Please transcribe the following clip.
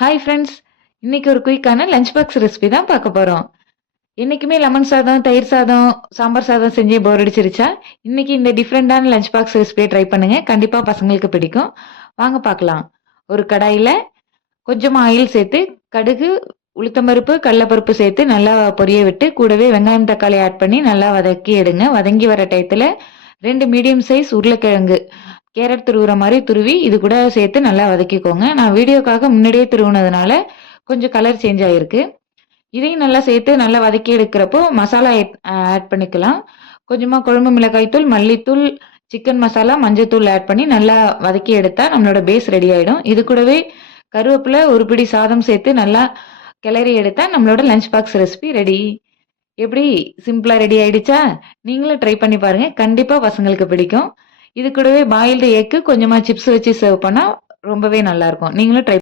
Hi friends. இன்னைக்கு ஒரு குயிக்கான lunch box recipe தான் பார்க்க போறோம். என்னைக்குமே லெமன் சாதம், தயிர் சாதம், சாம்பார் சாதம் செஞ்சே போர் அடிச்சிருச்சா? இன்னைக்கு இந்த டிஃப்ரெண்டான லஞ்ச் பாக்ஸ் ரெசிபியை ட்ரை பண்ணுங்க. கண்டிப்பா பசங்களுக்கு பிடிக்கும். வாங்க பார்க்கலாம். ஒரு கடாயில கொஞ்சமா ஆயில் சேர்த்து, கடுகு, உளுத்தம்பருப்பு, கடலப்பருப்பு சேர்த்து நல்லா பொரிய விட்டு, கூடவே வெங்காயம், தக்காளி ஆட் பண்ணி நல்லா வதக்கி எடுங்க. வதங்கி வர டயத்துல 2 மீடியம் சைஸ் உருளைக்கிழங்கு, கேரட் துருவுற மாரி துருவி இது கூட சேர்த்து நல்லா வதக்கிக்கோங்க. நான் வீடியோக்காக முன்னாடியே துருவுனதுனால கொஞ்சம் கலர் சேஞ்ச் ஆயிருக்கு. இதையும் நல்லா சேர்த்து நல்லா வதக்கி எடுக்கிறப்போ மசாலா ஆட் பண்ணிக்கலாம். கொஞ்சமா குழம்பு மிளகாய் தூள், மல்லித்தூள், சிக்கன் மசாலா, மஞ்சத்தூள் ஆட் பண்ணி நல்லா வதக்கி எடுத்தா நம்மளோட பேஸ் ரெடி ஆயிடும். இது கூடவே கருவேப்பிலை, ஒரு பிடி சாதம் சேர்த்து நல்லா கிளறி எடுத்தா நம்மளோட லஞ்ச் பாக்ஸ் ரெசிபி ரெடி. எப்படி சிம்பிளா ரெடி ஆயிடுச்சா? நீங்களும் ட்ரை பண்ணி பாருங்க. கண்டிப்பா பசங்களுக்கு பிடிக்கும். இது கூடவே பாயில்டு எக் கொஞ்சமா சிப்ஸ் வச்சு சர்வ் பண்ணா ரொம்பவே நல்லா இருக்கும். நீங்களும் ட்ரை